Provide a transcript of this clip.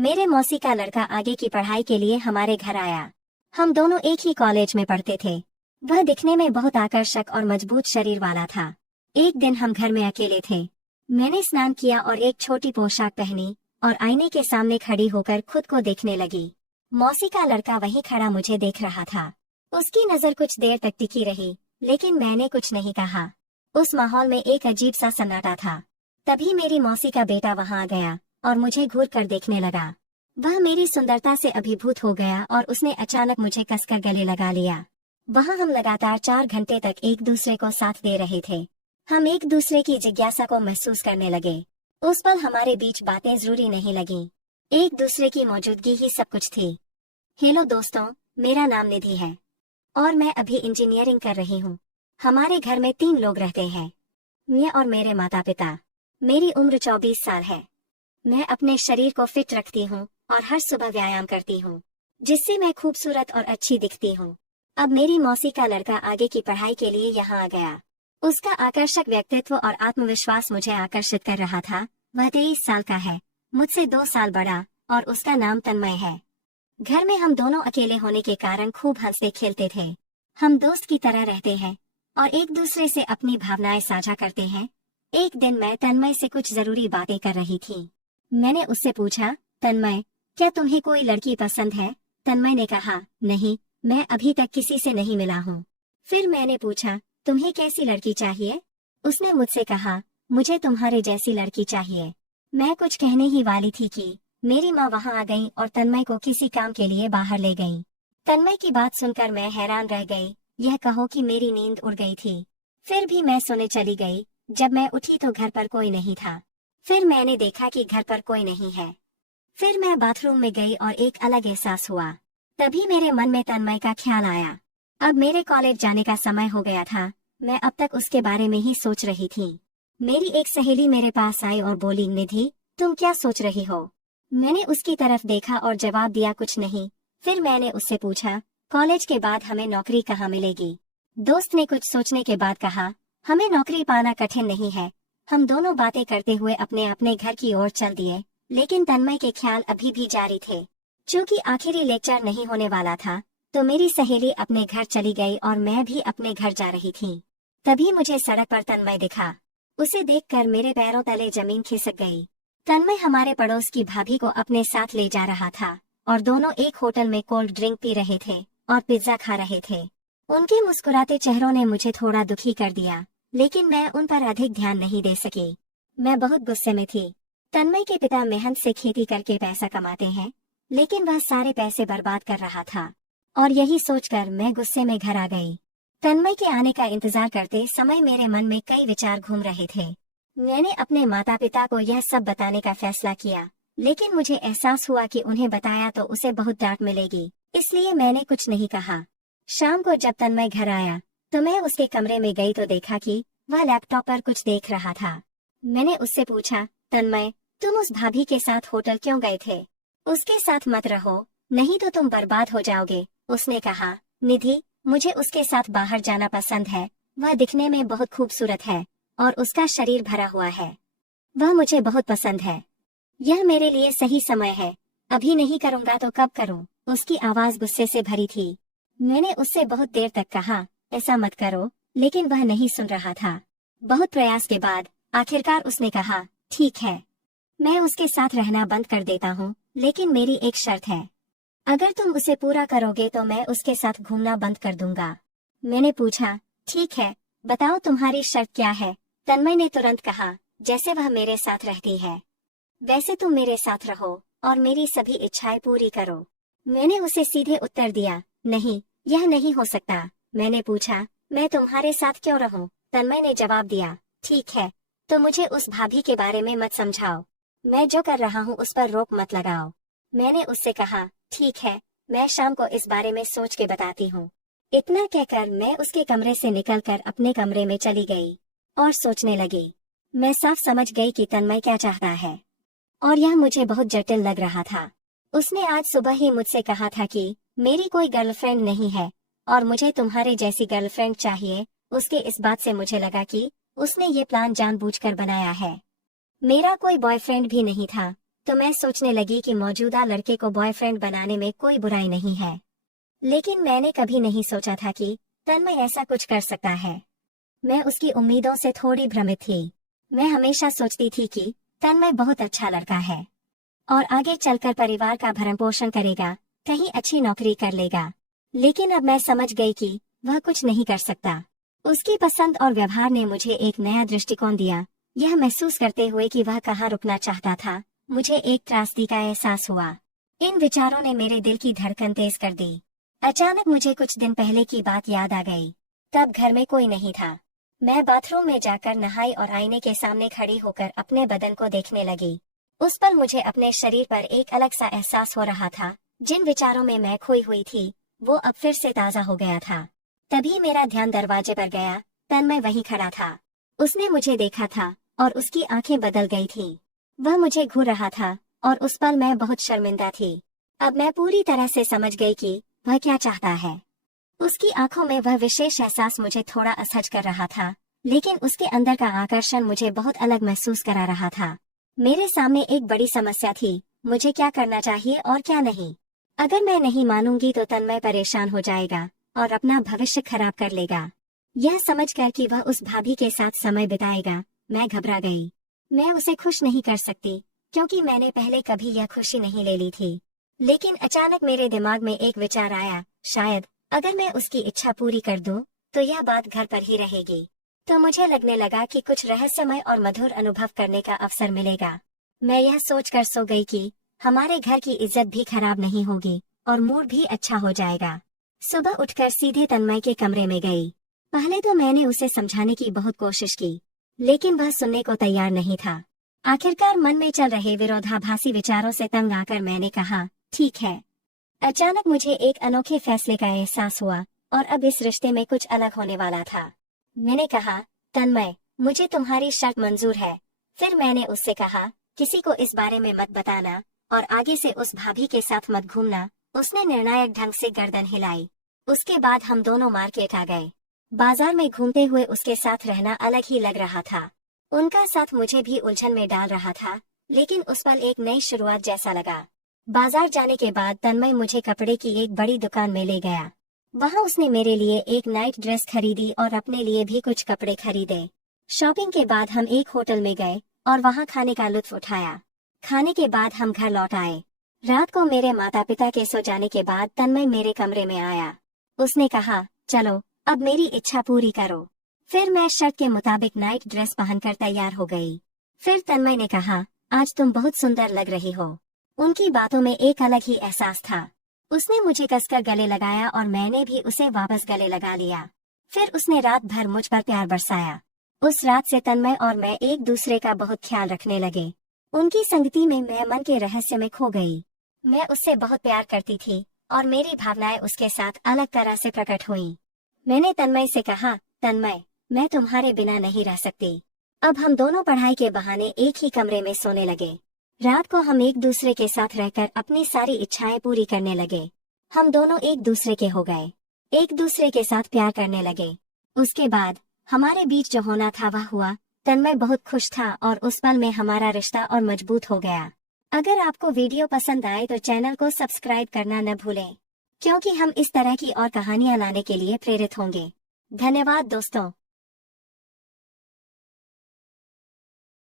मेरे मौसी का लड़का आगे की पढ़ाई के लिए हमारे घर आया। हम दोनों एक ही कॉलेज में पढ़ते थे। वह दिखने में बहुत आकर्षक और मजबूत शरीर वाला था। एक दिन हम घर में अकेले थे। मैंने स्नान किया और एक छोटी पोशाक पहनी और आईने के सामने खड़ी होकर खुद को देखने लगी। मौसी का लड़का वहीं खड़ा मुझे देख रहा था। उसकी नजर कुछ देर तक टिकी रही, लेकिन मैंने कुछ नहीं कहा। उस माहौल में एक अजीब सा सन्नाटा था। तभी मेरी मौसी का बेटा वहां आ गया और मुझे घूर कर देखने लगा। वह मेरी सुंदरता से अभिभूत हो गया और उसने अचानक मुझे कसकर गले लगा लिया। वहां हम लगातार 4 घंटे तक एक दूसरे को साथ दे रहे थे। हम एक दूसरे की जिज्ञासा को महसूस करने लगे। उस पल हमारे बीच बातें जरूरी नहीं लगीं। एक दूसरे की मौजूदगी ही सब कुछ थी। हेलो दोस्तों, मेरा नाम निधि है और मैं अभी इंजीनियरिंग कर रही हूँ। हमारे घर में 3 लोग रहते हैं, मैं और मेरे माता पिता। मेरी उम्र 24 साल है। मैं अपने शरीर को फिट रखती हूँ और हर सुबह व्यायाम करती हूँ, जिससे मैं खूबसूरत और अच्छी दिखती हूँ। अब मेरी मौसी का लड़का आगे की पढ़ाई के लिए यहाँ आ गया। उसका आकर्षक व्यक्तित्व और आत्मविश्वास मुझे आकर्षित कर रहा था। वह 23 साल का है, मुझसे 2 साल बड़ा, और उसका नाम तन्मय है। घर में हम दोनों अकेले होने के कारण खूब हंसते खेलते थे। हम दोस्त की तरह रहते हैं और एक दूसरे से अपनी भावनाएं साझा करते हैं। एक दिन मैं तन्मय से कुछ जरूरी बातें कर रही थी। मैंने उससे पूछा, तन्मय, क्या तुम्हें कोई लड़की पसंद है? तन्मय ने कहा, नहीं, मैं अभी तक किसी से नहीं मिला हूँ। फिर मैंने पूछा, तुम्हें कैसी लड़की चाहिए? उसने मुझसे कहा, मुझे तुम्हारे जैसी लड़की चाहिए। मैं कुछ कहने ही वाली थी कि मेरी माँ वहाँ आ गई और तन्मय को किसी काम के लिए बाहर ले गई। तन्मय की बात सुनकर मैं हैरान रह गई। यह कहो कि मेरी नींद उड़ गई थी। फिर भी मैं सोने चली गई। जब मैं उठी तो घर पर कोई नहीं था। फिर मैंने देखा कि घर पर कोई नहीं है। फिर मैं बाथरूम में गई और एक अलग एहसास हुआ। तभी मेरे मन में तन्मय का ख्याल आया। अब मेरे कॉलेज जाने का समय हो गया था। मैं अब तक उसके बारे में ही सोच रही थी। मेरी एक सहेली मेरे पास आई और बोली, निधि, तुम क्या सोच रही हो? मैंने उसकी तरफ देखा और जवाब दिया, कुछ नहीं। फिर मैंने उससे पूछा, कॉलेज के बाद हमें नौकरी कहाँ मिलेगी? दोस्त ने कुछ सोचने के बाद कहा, हमें नौकरी पाना कठिन नहीं है। हम दोनों बातें करते हुए अपने अपने घर की ओर चल दिए, लेकिन तन्मय के ख्याल अभी भी जारी थे। चूंकि आखिरी लेक्चर नहीं होने वाला था, तो मेरी सहेली अपने घर चली गई और मैं भी अपने घर जा रही थी। तभी मुझे सड़क पर तन्मय दिखा। उसे देखकर मेरे पैरों तले जमीन खिसक गई। तन्मय हमारे पड़ोस की भाभी को अपने साथ ले जा रहा था और दोनों एक होटल में कोल्ड ड्रिंक पी रहे थे और पिज्जा खा रहे थे। उनके मुस्कुराते चेहरों ने मुझे थोड़ा दुखी कर दिया, लेकिन मैं उन पर अधिक ध्यान नहीं दे सकी। मैं बहुत गुस्से में थी। तन्मय के पिता मेहनत से खेती करके पैसा कमाते हैं, लेकिन वह सारे पैसे बर्बाद कर रहा था, और यही सोचकर मैं गुस्से में घर आ गई। तन्मय के आने का इंतजार करते समय मेरे मन में कई विचार घूम रहे थे। मैंने अपने माता पिता को यह सब बताने का फैसला किया, लेकिन मुझे एहसास हुआ कि उन्हें बताया तो उसे बहुत डांट मिलेगी, इसलिए मैंने कुछ नहीं कहा। शाम को जब तन्मय घर आया तो मैं उसके कमरे में गई तो देखा कि वह लैपटॉप पर कुछ देख रहा था। मैंने उससे पूछा, तन्मय, तुम उस भाभी के साथ होटल क्यों गए थे? उसके साथ मत रहो, नहीं तो तुम बर्बाद हो जाओगे। उसने कहा, निधि, मुझे उसके साथ बाहर जाना पसंद है। वह दिखने में बहुत खूबसूरत है और उसका शरीर भरा हुआ है। वह मुझे बहुत पसंद है। यह मेरे लिए सही समय है। अभी नहीं करूँगा तो कब करूँ? उसकी आवाज गुस्से से भरी थी। मैंने उससे बहुत देर तक कहा, ऐसा मत करो, लेकिन वह नहीं सुन रहा था। बहुत प्रयास के बाद आखिरकार उसने कहा, ठीक है, मैं उसके साथ रहना बंद कर देता हूँ, लेकिन मेरी एक शर्त है। अगर तुम उसे पूरा करोगे तो मैं उसके साथ घूमना बंद कर दूंगा। मैंने पूछा, ठीक है, बताओ तुम्हारी शर्त क्या है? तन्मय ने तुरंत कहा, जैसे वह मेरे साथ रहती है वैसे तुम मेरे साथ रहो और मेरी सभी इच्छाएं पूरी करो। मैंने उसे सीधे उत्तर दिया, नहीं, यह नहीं हो सकता। मैंने पूछा, मैं तुम्हारे साथ क्यों रहूं? तन्मय ने जवाब दिया, ठीक है, तो मुझे उस भाभी के बारे में मत समझाओ। मैं जो कर रहा हूँ उस पर रोक मत लगाओ। मैंने उससे कहा, ठीक है, मैं शाम को इस बारे में सोच के बताती हूँ। इतना कहकर मैं उसके कमरे से निकलकर अपने कमरे में चली गई और सोचने लगी। मैं साफ समझ गई कि तन्मय क्या चाहता है, और यह मुझे बहुत जटिल लग रहा था। उसने आज सुबह ही मुझसे कहा था कि मेरी कोई गर्लफ्रेंड नहीं है और मुझे तुम्हारे जैसी गर्लफ्रेंड चाहिए। उसके इस बात से मुझे लगा कि उसने ये प्लान जानबूझकर बनाया है। मेरा कोई बॉयफ्रेंड भी नहीं था तो मैं सोचने लगी कि मौजूदा लड़के को बॉयफ्रेंड बनाने में कोई बुराई नहीं है। लेकिन मैंने कभी नहीं सोचा था कि तन्मय ऐसा कुछ कर सकता है। मैं उसकी उम्मीदों से थोड़ी भ्रमित थी। मैं हमेशा सोचती थी कि तन्मय बहुत अच्छा लड़का है और आगे चलकर परिवार का भरण पोषण करेगा, कहीं अच्छी नौकरी कर लेगा। लेकिन अब मैं समझ गई कि वह कुछ नहीं कर सकता। उसकी पसंद और व्यवहार ने मुझे एक नया दृष्टिकोण दिया। यह महसूस करते हुए कि वह कहाँ रुकना चाहता था, मुझे एक त्रासदी का एहसास हुआ। इन विचारों ने मेरे दिल की धड़कन तेज कर दी। अचानक मुझे कुछ दिन पहले की बात याद आ गई। तब घर में कोई नहीं था। मैं बाथरूम में जाकर नहाई और आईने के सामने खड़ी होकर अपने बदन को देखने लगी। उस पर मुझे अपने शरीर पर एक अलग सा एहसास हो रहा था। जिन विचारों में मैं खोई हुई थी, वो अब फिर से ताजा हो गया था। तभी मेरा ध्यान दरवाजे पर गया। तन्मय वहीं खड़ा था। उसने मुझे देखा था और उसकी आंखें बदल गई थीं। वह मुझे घूर रहा था और उस पल मैं बहुत शर्मिंदा थी। अब मैं पूरी तरह से समझ गई कि वह क्या चाहता है। उसकी आंखों में वह विशेष एहसास मुझे थोड़ा असहज कर रहा था, लेकिन उसके अंदर का आकर्षण मुझे बहुत अलग महसूस करा रहा था। मेरे सामने एक बड़ी समस्या थी, मुझे क्या करना चाहिए और क्या नहीं। अगर मैं नहीं मानूंगी तो तन्मय परेशान हो जाएगा और अपना भविष्य खराब कर लेगा। यह समझकर कि वह उस भाभी के साथ समय बिताएगा, मैं घबरा गई। मैं उसे खुश नहीं कर सकती, क्योंकि मैंने पहले कभी यह खुशी नहीं ले ली थी। लेकिन अचानक मेरे दिमाग में एक विचार आया, शायद अगर मैं उसकी इच्छा पूरी कर दूं, तो यह बात घर पर ही रहेगी। तो मुझे लगने लगा कि कुछ रहस्यमय और मधुर अनुभव करने का अवसर मिलेगा। मैं यह सोचकर सो गई कि हमारे घर की इज्जत भी खराब नहीं होगी और मूड भी अच्छा हो जाएगा। सुबह उठकर सीधे तन्मय के कमरे में गई। पहले तो मैंने उसे समझाने की बहुत कोशिश की, लेकिन वह सुनने को तैयार नहीं था। आखिरकार मन में चल रहे विरोधाभासी विचारों से तंग आकर मैंने कहा, ठीक है। अचानक मुझे एक अनोखे फैसले का एहसास हुआ और अब इस रिश्ते में कुछ अलग होने वाला था। मैंने कहा, तन्मय, मुझे तुम्हारी शर्त मंजूर है। फिर मैंने उससे कहा, किसी को इस बारे में मत बताना और आगे से उस भाभी के साथ मत घूमना। उसने निर्णायक ढंग से गर्दन हिलाई। उसके बाद हम दोनों मार्केट आ गए। बाजार में घूमते हुए उसके साथ रहना अलग ही लग रहा था। उनका साथ मुझे भी उलझन में डाल रहा था, लेकिन उस पल एक नई शुरुआत जैसा लगा। बाजार जाने के बाद तन्मय मुझे कपड़े की एक बड़ी दुकान में ले गया। वहां उसने मेरे लिए एक नाइट ड्रेस खरीदी और अपने लिए भी कुछ कपड़े खरीदे। शॉपिंग के बाद हम एक होटल में गए और वहां खाने का लुत्फ उठाया। खाने के बाद हम घर लौट आए। रात को मेरे माता पिता के सो जाने के बाद तन्मय मेरे कमरे में आया। उसने कहा, चलो अब मेरी इच्छा पूरी करो। फिर मैं शर्त के मुताबिक नाइट ड्रेस पहनकर तैयार हो गई। फिर तन्मय ने कहा, आज तुम बहुत सुंदर लग रही हो। उनकी बातों में एक अलग ही एहसास था। उसने मुझे कसकर गले लगाया और मैंने भी उसे वापस गले लगा लिया। फिर उसने रात भर मुझ पर प्यार बरसाया। उस रात से तन्मय और मैं एक दूसरे का बहुत ख्याल रखने लगे। उनकी संगति में मैं मन के रहस्य में खो गई। मैं उससे बहुत प्यार करती थी और मेरी भावनाएं उसके साथ अलग तरह से प्रकट हुईं। मैंने तन्मय से कहा, तन्मय, मैं तुम्हारे बिना नहीं रह सकती। अब हम दोनों पढ़ाई के बहाने एक ही कमरे में सोने लगे। रात को हम एक दूसरे के साथ रहकर अपनी सारी इच्छाएं पूरी करने लगे। हम दोनों एक दूसरे के हो गए, एक दूसरे के साथ प्यार करने लगे। उसके बाद हमारे बीच जो होना था वह हुआ। तन्मय बहुत खुश था और उस पल में हमारा रिश्ता और मजबूत हो गया। अगर आपको वीडियो पसंद आए तो चैनल को सब्सक्राइब करना न भूलें, क्योंकि हम इस तरह की और कहानियां लाने के लिए प्रेरित होंगे। धन्यवाद दोस्तों।